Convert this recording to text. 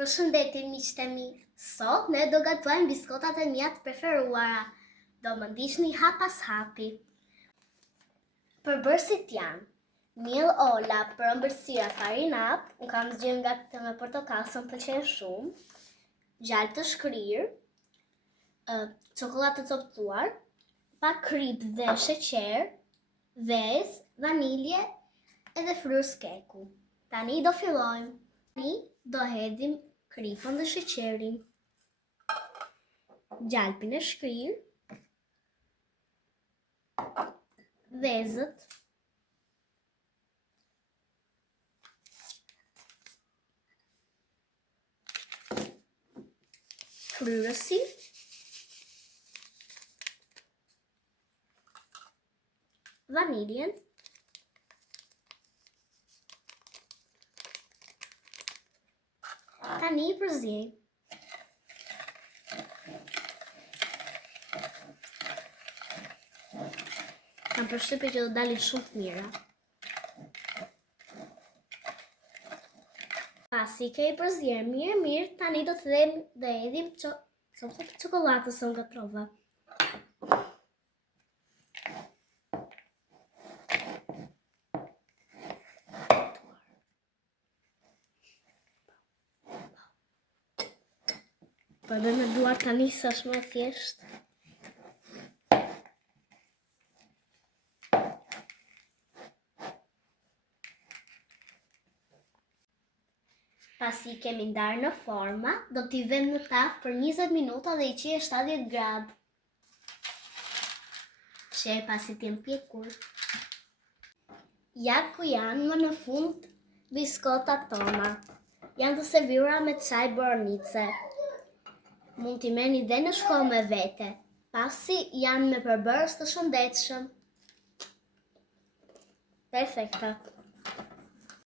Përshëndetje miqtë e mi. Sot ne do gatuajmë biskotat e mia të preferuara. Do më ndiqni hap pas hapi. Përbërësit janë miell ola për ëmbëlsira farinat, unë kam zgjedhur nga këtë me portokall se më pëlqen shumë, gjalp të shkrirë, çokoladë të coptuar, pak krip dhe sheqer, vezë, vanilje edhe fryrë skeku. Tani do fillojmë. Tani do hedhim kripën dhe sheqerin, gjalpin e shkrirë, vezët, fryrësin, vaniljen, tani i përzjej. Kam përshtypjen që do dalin shumë të mira. Pasi ke i përzjer mirë, tani do të hedhim çokoladën që ngatrova. Po edhe me duar tani sa është më thjesht. Pasi kemi ndarë në forma, do t'i vëmë në tavë për 20 minuta dhe i qije 70 gradë. Qe pasi t'jem pjekur. Ja ku janë më në fund biskotat tona. Janë të servira me çaj boronice. Mund t'i merrni dhe në shkollë me vete, pasi janë me përbërës të shëndetshëm. Perfekta.